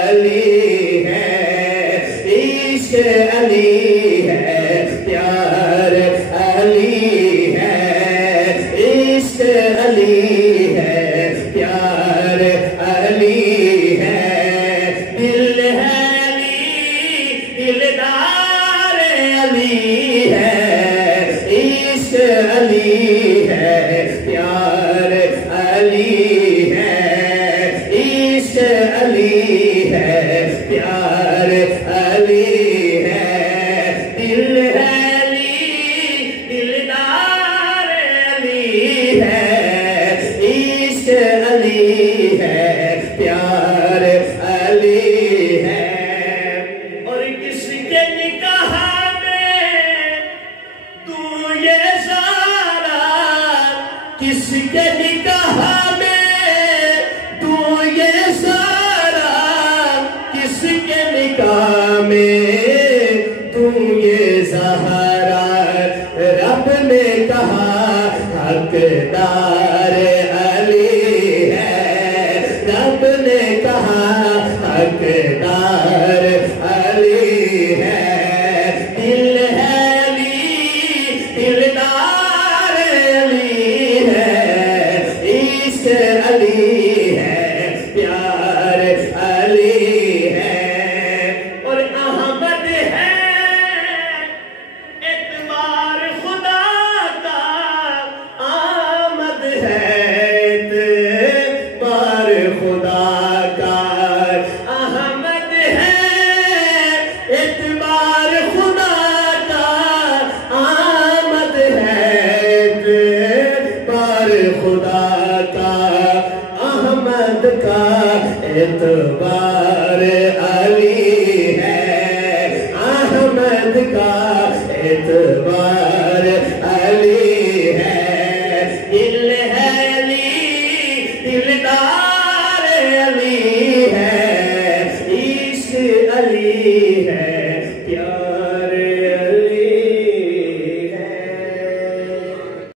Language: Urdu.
علی ہے، عشق علی ہے، پیار علی ہے، عشق علی ہے، پیار علی ہے، دل ہے علی، دلدار علی ہے، عشق علی ہے، پیار علی ہے، عشق علی ہے، پیار علی ہے، دل ہے علی، دلدار علی ہے، عشق علی ہے، پیار علی ہے۔ اور کس کے نکاح میں تو یہ سارا، کس کے نکاح میں تو یہ سارا، کس کے نکاح میں تو یہ زہرا، رب نے کہا حقدار علی ہے، رب نے کہا حقدار علی ہے، دل ہے علی، دلدار علی ہے، عشق علی ہے، پیار علی ہے۔ اور احمد ہے اعتبار خدا کا، آمد ہے اعتبار خدا کا، احمد ہے اعتبار خدا کا، آمد ہے اعتبار خدا کا، احمد کا اعتبار علی ہے، احمد کا اعتبار علی ہے، دل ہے علی، دلدار علی ہے، عشق علی ہے۔